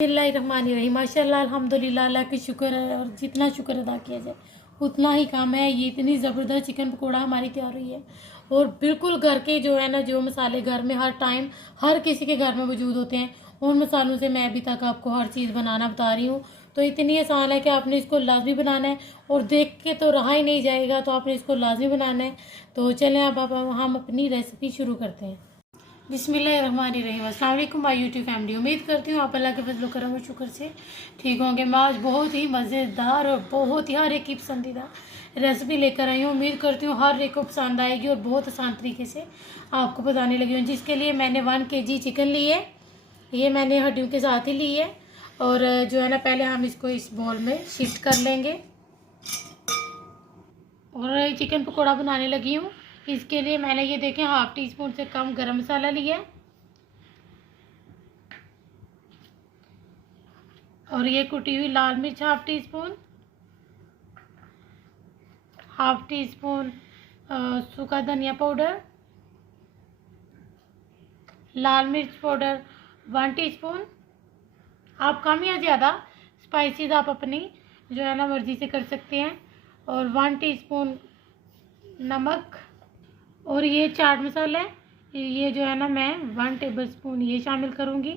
बिस्मिल्लाहिर्रहमानिर्रहीम। माशाल्लाह अल्हम्दुलिल्लाह, अल्लाह की शुक्र है और जितना शुक्र अदा किया जाए उतना ही कम है। ये इतनी ज़बरदस्त चिकन पकौड़ा हमारी तैयार हुई है और बिल्कुल घर के जो है ना, जो मसाले घर में हर टाइम हर किसी के घर में मौजूद होते हैं, उन मसालों से मैं अभी तक आपको हर चीज़ बनाना बता रही हूँ। तो इतनी आसान है कि आपने इसको लाजमी बनाना है और देख के तो रहा ही नहीं जाएगा, तो आपने इसको लाजमी बनाना है। तो चलें अब हम अपनी रेसिपी शुरू करते हैं। बिस्मिल्लाहिर्रहमानिर्रहीम। अस्सलाम वालेकुम माय यूट्यूब फैमिली। उम्मीद करती हूँ आप अल्लाह के फजल करम और शुक्र से ठीक होंगे। मैं आज बहुत ही मज़ेदार और बहुत ही हर एक की पसंदीदा रेसिपी लेकर आई हूँ। उम्मीद करती हूँ हर एक को पसंद आएगी और बहुत आसान तरीके से आपको बताने लगी हूँ। जिसके लिए मैंने 1 kg चिकन ली है, ये मैंने हड्डियों के साथ ही ली है। और जो है ना, पहले हम इसको इस बॉल में शिफ्ट कर लेंगे और चिकन पकौड़ा बनाने लगी हूँ। इसके लिए मैंने ये देखें 1/2 टीस्पून से कम गरम मसाला लिया है और ये कुटी हुई लाल मिर्च 1/2 टीस्पून, 1/2 टीस्पून सूखा धनिया पाउडर, लाल मिर्च पाउडर 1 टीस्पून। आप कम या ज़्यादा स्पाइसेस आप अपनी जो है ना मर्ज़ी से कर सकते हैं। और 1 टीस्पून नमक और ये चाट मसाला है, ये जो है ना मैं 1 टेबलस्पून ये शामिल करूँगी।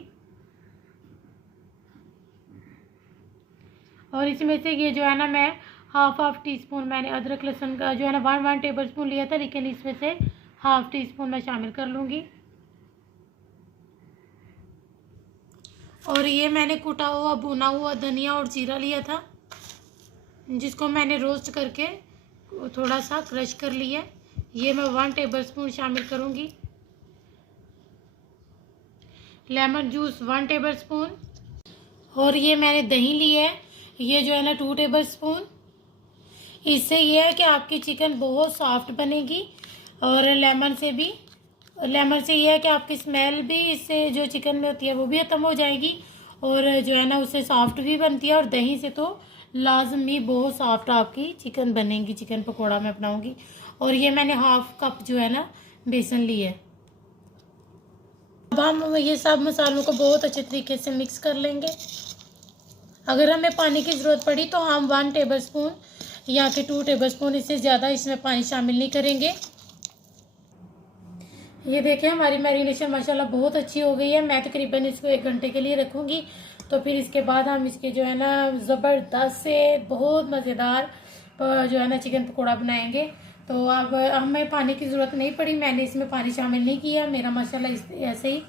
और इसमें से ये जो है ना मैं हाफ टीस्पून मैंने अदरक लहसुन का जो है ना 1 टेबलस्पून लिया था, लेकिन इसमें से 1/2 टीस्पून मैं शामिल कर लूँगी। और ये मैंने कुटा हुआ भुना हुआ धनिया और जीरा लिया था, जिसको मैंने रोस्ट करके थोड़ा सा क्रश कर लिया। ये मैं 1 टेबलस्पून शामिल करूँगी। Lemon juice 1 tablespoon. और ये मैंने दही ली है, ये जो है ना 2 टेबलस्पून। इससे ये है कि आपकी चिकन बहुत सॉफ्ट बनेगी और लेमन से ये है कि आपकी स्मेल भी इससे जो चिकन में होती है वो भी ख़त्म हो जाएगी और जो है ना उससे सॉफ्ट भी बनती है। और दही से तो लाजमी बहुत सॉफ्ट आपकी चिकन बनेगी, चिकन पकौड़ा मैं बनाऊंगी। और ये मैंने 1/2 कप जो है ना बेसन ली है। अब हम ये सब मसालों को बहुत अच्छे तरीके से मिक्स कर लेंगे। अगर हमें पानी की ज़रूरत पड़ी तो हम 1 टेबलस्पून या कि 2 टेबलस्पून, इससे ज़्यादा इसमें पानी शामिल नहीं करेंगे। ये देखें हमारी मैरिनेशन माशाल्लाह बहुत अच्छी हो गई है। मैं तकरीबन इसको 1 घंटे के लिए रखूँगी। तो फिर इसके बाद हम इसके जो है ना ज़बरदस्त से बहुत मज़ेदार जो है ना चिकन पकौड़ा बनाएंगे। तो अब हमें पानी की ज़रूरत नहीं पड़ी, मैंने इसमें पानी शामिल नहीं किया। मेरा माशाल्लाह ऐसे ही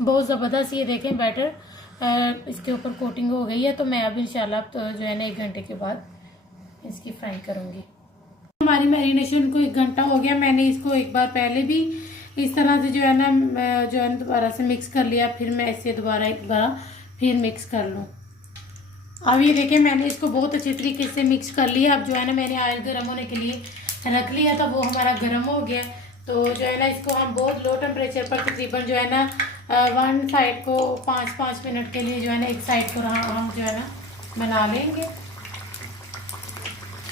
बहुत ज़बरदस्त ये देखें बैटर इसके ऊपर कोटिंग हो गई है। तो मैं अब इंशाल्लाह तो जो है ना 1 घंटे के बाद इसकी फ्राई करूँगी। हमारी मैरिनेशन को 1 घंटा हो गया। मैंने इसको एक बार पहले भी इस तरह से जो है ना दोबारा से मिक्स कर लिया, फिर मैं इसे एक बार फिर मिक्स कर लूँ। अब ये देखिए मैंने इसको बहुत अच्छे तरीके से मिक्स कर लिया। अब जो है ना मैंने ऑयल गर्म होने के लिए रख लिया था, वो हमारा गर्म हो गया। तो जो है ना इसको हम बहुत लो टेम्परेचर पर तकरीबन जो है ना 1 साइड को 5-5 मिनट के लिए जो है ना एक साइड को हम जो है ना बना लेंगे।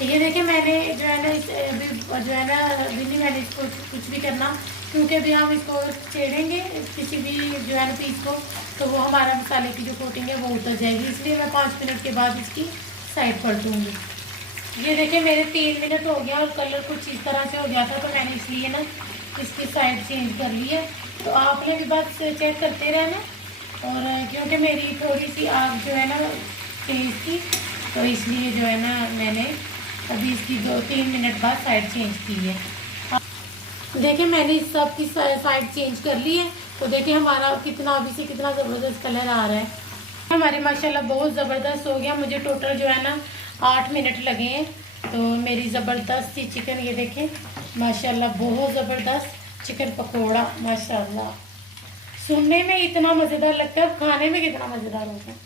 ये देखिए मैंने जो है ना अभी जो है ना अभी नहीं मैंने इसको कुछ भी करना, क्योंकि अभी हम इसको छेड़ेंगे किसी भी जो है ना पीस को, तो वो हमारा मसाले की जो कोटिंग है वो उतर जाएगी। इसलिए मैं 5 मिनट के बाद इसकी साइड पर दूँगी। ये देखिए मेरे 3 मिनट हो गया और कलर कुछ इस तरह से हो गया था, तो मैंने इसलिए ना इसकी साइड चेंज कर ली है। तो आपने भी बस चेक करते रहना। और क्योंकि मेरी थोड़ी सी आग जो है ना तेज़ थी, तो इसलिए जो है ना मैंने अभी इसकी 2-3 मिनट बाद साइड चेंज की है। देखिए मैंने इस सब की साइड चेंज कर ली है। तो देखिए हमारा कितना अभी से कितना ज़बरदस्त कलर आ रहा है। हमारी माशाल्लाह बहुत ज़बरदस्त हो गया। मुझे टोटल जो है ना 8 मिनट लगे हैं। तो मेरी ज़बरदस्त सी चिकन ये देखें माशाल्लाह बहुत ज़बरदस्त चिकन पकौड़ा माशाल्लाह सुनने में इतना मज़ेदार लगता है, खाने में कितना मज़ेदार होता है।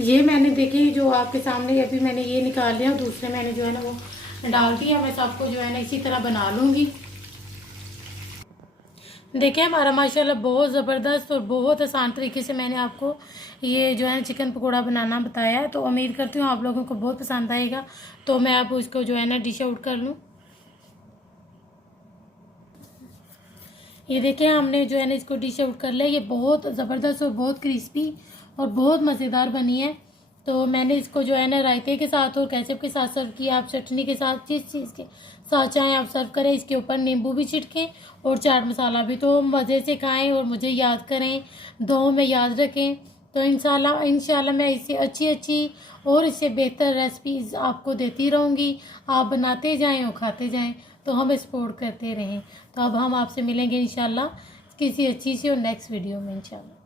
ये मैंने देखी जो आपके सामने अभी मैंने ये निकाल लिया, दूसरे मैंने जो है ना वो डाल दिया। मैं सबको जो है ना इसी तरह बना लूँगी। देखिए हमारा माशाल्लाह बहुत ज़बरदस्त और बहुत आसान तरीके से मैंने आपको ये जो है चिकन पकौड़ा बनाना बताया है। तो उम्मीद करती हूँ आप लोगों को बहुत पसंद आएगा। तो मैं अब इसको जो है ना डिश आउट कर लूँ। ये देखिए हमने जो है ना इसको डिश आउट कर लिया। ये बहुत ज़बरदस्त और बहुत क्रिस्पी और बहुत मज़ेदार बनी है। तो मैंने इसको जो है ना रायते के साथ और केचप के साथ सर्व किया। आप चटनी के साथ जिस चीज़ के साथ चाहें आप सर्व करें। इसके ऊपर नींबू भी छिड़कें और चाट मसाला भी। तो मज़े से खाएं और मुझे याद करें, दुआओं में याद रखें। तो इंशाल्लाह मैं इससे अच्छी और इससे बेहतर रेसिपीज़ आपको देती रहूँगी। आप बनाते जाएं और खाते जाएं, तो हमें सपोर्ट करते रहें। तो अब हम आपसे मिलेंगे इंशाल्लाह किसी अच्छी सी और नेक्स्ट वीडियो में इंशाल्लाह।